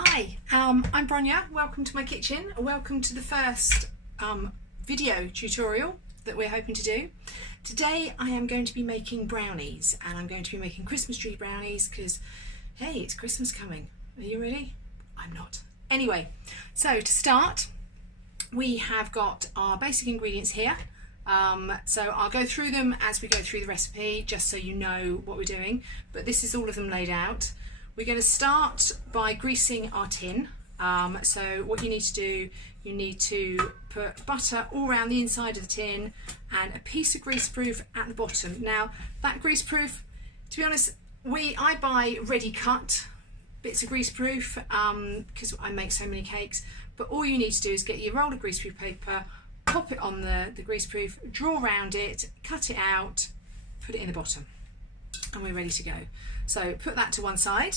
Hi, I'm Bronya. Welcome to my kitchen. Welcome to the first video tutorial that we're hoping to do. Today I am going to be making brownies, and I'm going to be making Christmas tree brownies because, hey, it's Christmas coming. Are you ready? I'm not. Anyway, so to start, we have got our basic ingredients here. So I'll go through them as we go through the recipe, just so you know what we're doing, but this is all of them laid out. We're going to start by greasing our tin. So what you need to do, you need to put butter all around the inside of the tin and a piece of greaseproof at the bottom. Now that greaseproof, to be honest, I buy ready cut bits of greaseproof because I make so many cakes, but all you need to do is get your roll of greaseproof paper, pop it on the greaseproof, draw around it, cut it out, put it in the bottom, and we're ready to go. So put that to one side.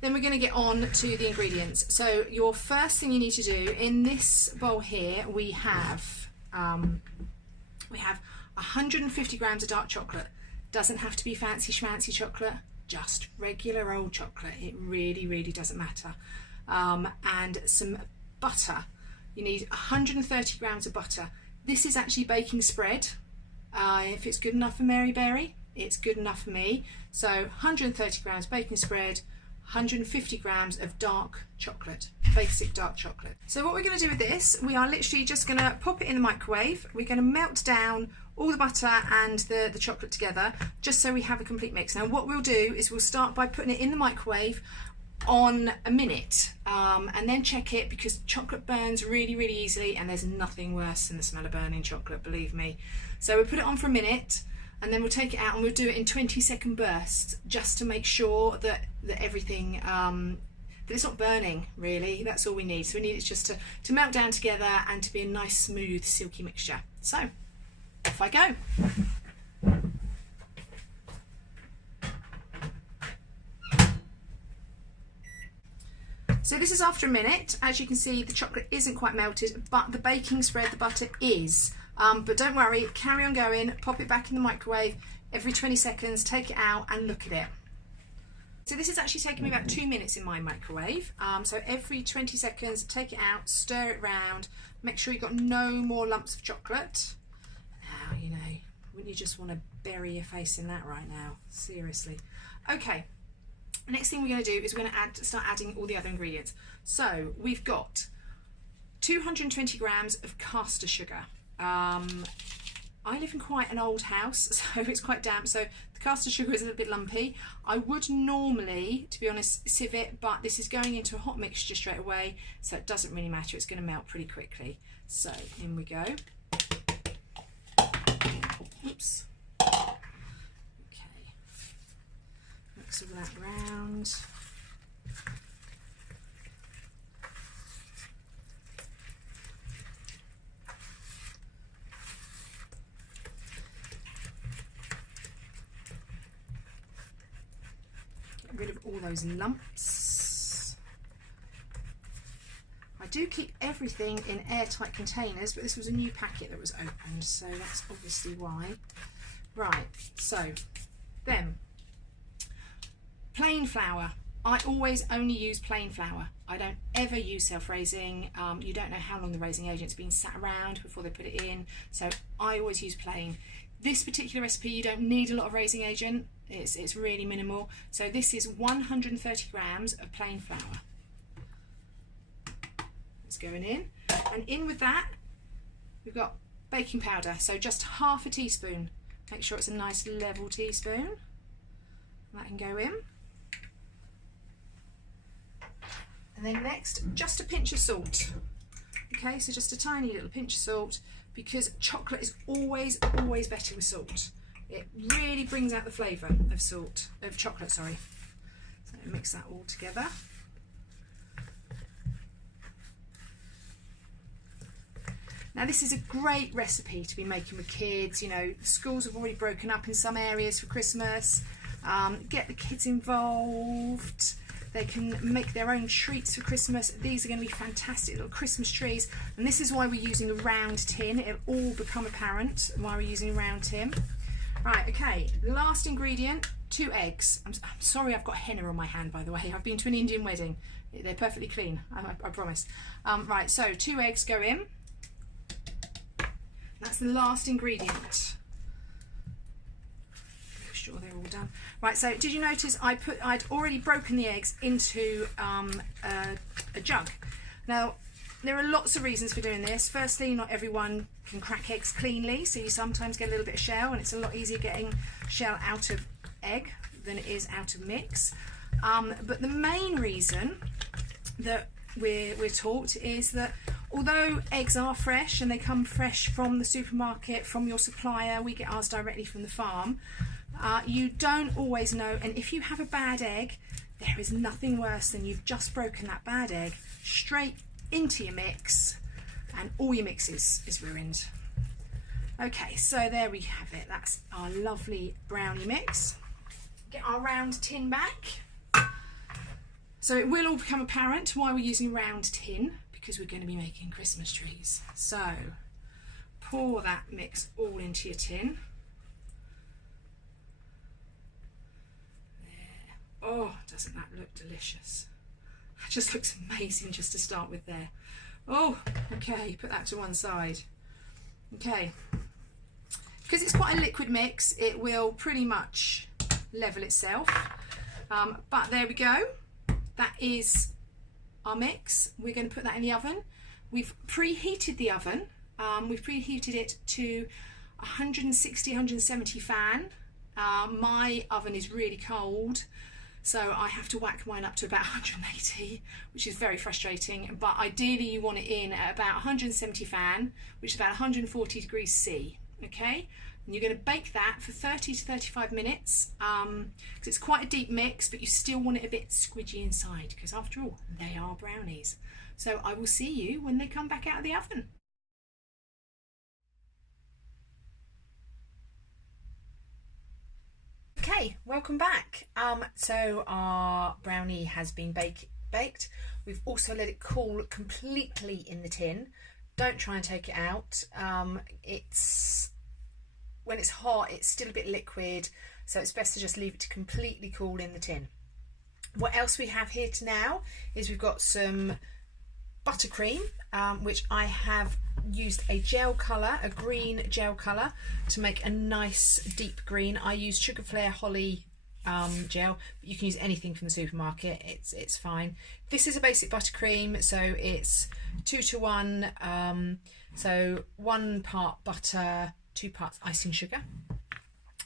Then we're going to get on to the ingredients. So your first thing you need to do, in this bowl here we have 150 grams of dark chocolate. Doesn't have to be fancy schmancy chocolate, just regular old chocolate. It really doesn't matter. And some butter. You need 130 grams of butter. This is actually baking spread. If it's good enough for Mary Berry, it's good enough for me. So 130 grams baking spread, 150 grams of dark chocolate, basic dark chocolate. So what we're going to do with this, we are literally just going to pop it in the microwave. We're going to melt down all the butter and the chocolate together, just so we have a complete mix. Now what we'll do is we'll start by putting it in the microwave on a minute, and then check it, because chocolate burns really easily, and there's nothing worse than the smell of burning chocolate, believe me. So we'll put it on for a minute, and then we'll take it out and we'll do it in 20-second bursts, just to make sure that everything, that it's not burning really. That's all we need. So we need it just to melt down together and to be a nice smooth silky mixture. So off I go. So this is after a minute. As you can see, the chocolate isn't quite melted, but the baking spread, the butter is. But don't worry, carry on going, pop it back in the microwave every 20 seconds, take it out and look at it. So this is actually taking me about 2 minutes in my microwave. So every 20 seconds, take it out, stir it round, make sure you've got no more lumps of chocolate. Now, you know, wouldn't you just want to bury your face in that right now? Seriously. Okay. The next thing we're going to do is we're going to start adding all the other ingredients. So we've got 220 grams of caster sugar. I live in quite an old house, so it's quite damp, so the caster sugar is a little bit lumpy. I would normally, to be honest, sieve it, but this is going into a hot mixture straight away, so it doesn't really matter. It's going to melt pretty quickly. So in we go. Oops. Mix all that round. Get rid of all those lumps. I do keep everything in airtight containers, but this was a new packet that was opened, so that's obviously why. Right, so then plain flour. I always only use plain flour. I don't ever use self-raising. You don't know how long the raising agent's been sat around before they put it in, so I always use plain. This particular recipe, you don't need a lot of raising agent. It's really minimal. So this is 130 grams of plain flour. It's going in, and in with that we've got baking powder, so just half a teaspoon. Make sure it's a nice level teaspoon. That can go in. And then next, just a pinch of salt. Okay, so just a tiny little pinch of salt, because chocolate is always better with salt. It really brings out the flavour of chocolate, sorry. So mix that all together. Now this is a great recipe to be making with kids. You know, schools have already broken up in some areas for Christmas. Get the kids involved. They can make their own treats for Christmas. These are going to be fantastic little Christmas trees, and this is why we're using a round tin. It'll all become apparent why we're using a round tin. Right, okay, last ingredient, 2 eggs. I'm sorry I've got henna on my hand, by the way. I've been to an Indian wedding. They're perfectly clean, I promise. Right, so 2 eggs go in. That's the last ingredient. Make sure they're all done. Right, so did you notice I'd already broken the eggs into a jug. Now, there are lots of reasons for doing this. Firstly, not everyone can crack eggs cleanly, so you sometimes get a little bit of shell, and it's a lot easier getting shell out of egg than it is out of mix. But the main reason that we're taught is that although eggs are fresh and they come fresh from the supermarket, from your supplier, we get ours directly from the farm, you don't always know, and if you have a bad egg, there is nothing worse than you've just broken that bad egg straight into your mix and all your mix is ruined. Okay, so there we have it. That's our lovely brownie mix. Get our round tin back. So it will all become apparent why we're using round tin, because we're going to be making Christmas trees. So pour that mix all into your tin. There. Oh, doesn't that look delicious? That just looks amazing just to start with there. Oh, okay, put that to one side. Okay, because it's quite a liquid mix, it will pretty much level itself. But there we go. That is our mix. We're going to put that in the oven. We've preheated the oven. We've preheated it to 160, 170 fan. My oven is really cold, so I have to whack mine up to about 180, which is very frustrating. But ideally you want it in at about 170 fan, which is about 140 degrees C, okay? And you're going to bake that for 30 to 35 minutes, because it's quite a deep mix, but you still want it a bit squidgy inside, because after all, they are brownies. So I will see you when they come back out of the oven. Okay, welcome back. So our brownie has been baked. We've also let it cool completely in the tin. Don't try and take it out. When it's hot, it's still a bit liquid, so it's best to just leave it to completely cool in the tin. What else we have here now is we've got some buttercream, which I have used a gel colour, a green gel colour, to make a nice deep green. I use Sugar Flare Holly gel, but you can use anything from the supermarket, it's fine. This is a basic buttercream, so it's 2 to 1, so 1 part butter, 2 parts icing sugar,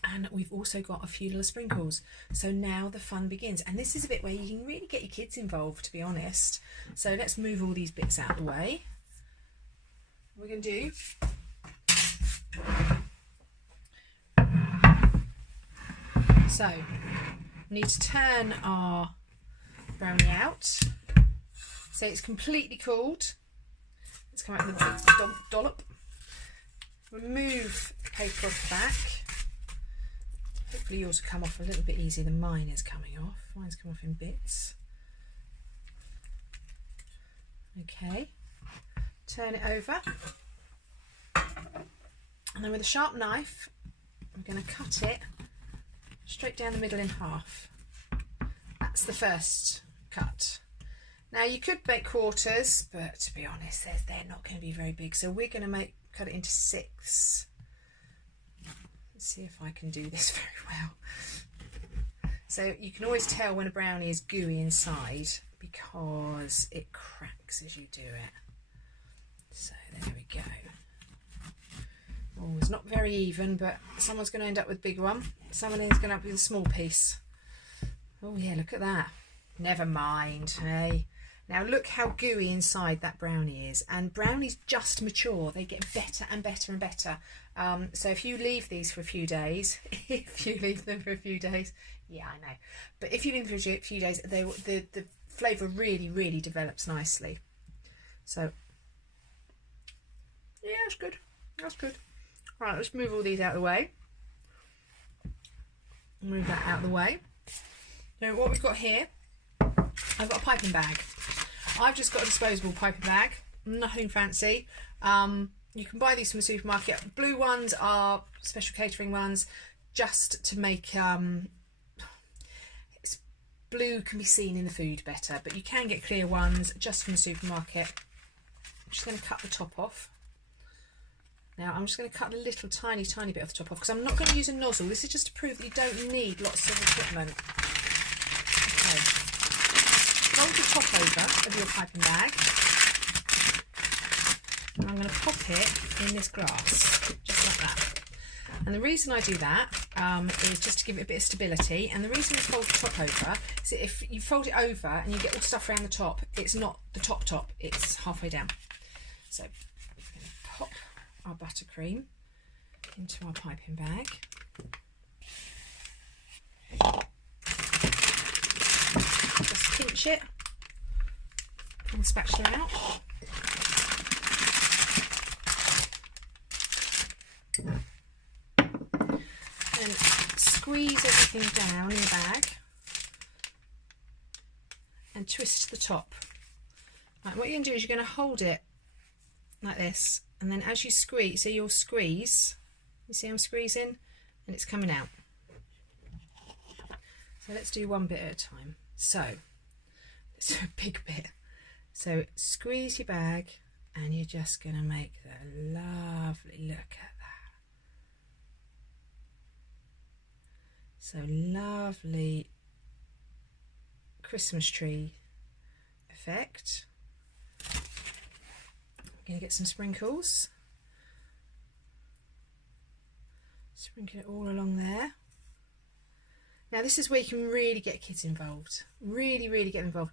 and we've also got a few little sprinkles. So now the fun begins, and this is a bit where you can really get your kids involved, to be honest. So let's move all these bits out of the way. What we're going to do, so we need to turn our brownie out so it's completely cooled. Let's come out with a big dollop. Remove the paper off the back. Hopefully yours will come off a little bit easier than mine is coming off. Mine's come off in bits. Okay, turn it over, and then with a sharp knife I'm going to cut it straight down the middle in half. That's the first cut. Now you could make quarters, but to be honest they're not going to be very big, so we're going to cut it into 6. Let's see if I can do this very well. So you can always tell when a brownie is gooey inside because it cracks as you do it. So there we go. Oh, it's not very even, but someone's going to end up with a big one. Someone is going to end up with a small piece. Oh yeah, look at that. Never mind, hey. Now look how gooey inside that brownie is, and brownies just mature. They get better and better and better. So if you leave these for a few days, yeah, I know. But if you leave them for a few days, the flavour really develops nicely. So yeah, that's good. That's good. Right, let's move all these out of the way. Move that out of the way. Now what we've got here, I've got a piping bag. I've just got a disposable piping bag, nothing fancy. You can buy these from the supermarket. Blue ones are special catering ones. just to make blue can be seen in the food better, but you can get clear ones just from the supermarket. I'm just going to cut the top off. Now I'm just going to cut a little tiny bit of the top off, because I'm not going to use a nozzle. This is just to prove that you don't need lots of equipment. Okay. Fold the top over of your piping bag, and I'm going to pop it in this glass, just like that. And the reason I do that is just to give it a bit of stability. And the reason it's folded top over is that if you fold it over and you get all the stuff around the top, it's not the top, it's halfway down. So we're going to pop our buttercream into our piping bag. Just pinch it, pull the spatula out. And squeeze everything down in the bag and twist the top. Right, what you're going to do is you're going to hold it like this, and then as you squeeze, so you'll squeeze, you see I'm squeezing and it's coming out. So let's do one bit at a time. So it's a big bit. So squeeze your bag and you're just going to make the lovely, look at that. So lovely Christmas tree effect. I'm going to get some sprinkles. Sprinkle it all along there. Now this is where you can really get kids involved. Really get them involved.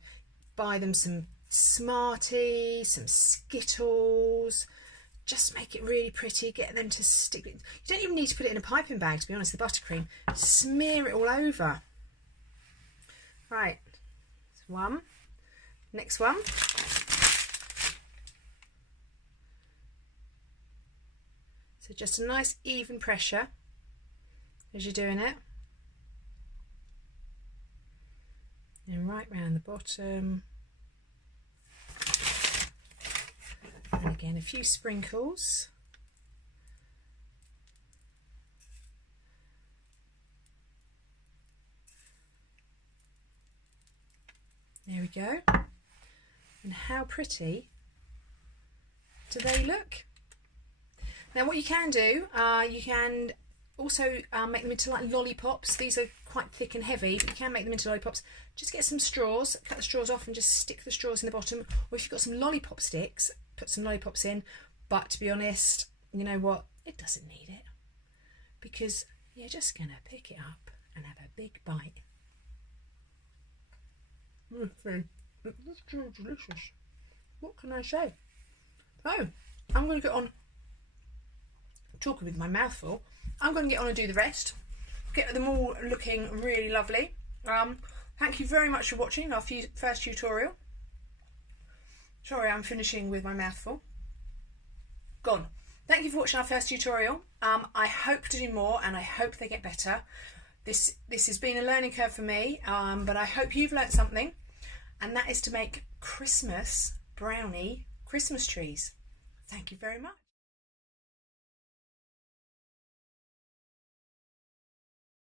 Buy them some Smarties, some Skittles. Just make it really pretty. Get them to stick it. You don't even need to put it in a piping bag, to be honest, the buttercream. Smear it all over. Right, that's one. Next one. So just a nice even pressure as you're doing it. And right round the bottom. And again, a few sprinkles. There we go. And how pretty do they look? Now what you can do, you can also make them into like lollipops. These are quite thick and heavy, but you can make them into lollipops. Just get some straws, cut the straws off and just stick the straws in the bottom. Or if you've got some lollipop sticks, put some lollipops in. But to be honest, you know what? It doesn't need it, because you're just going to pick it up and have a big bite. It's delicious. What can I say? Oh, I'm going to get on talking with my mouth full. I'm going to get on and do the rest. Get them all looking really lovely. Thank you very much for watching our first tutorial. Sorry, I'm finishing with my mouth full. Gone. Thank you for watching our first tutorial. I hope to do more, and I hope they get better. This has been a learning curve for me, but I hope you've learnt something, and that is to make Christmas brownie Christmas trees. Thank you very much.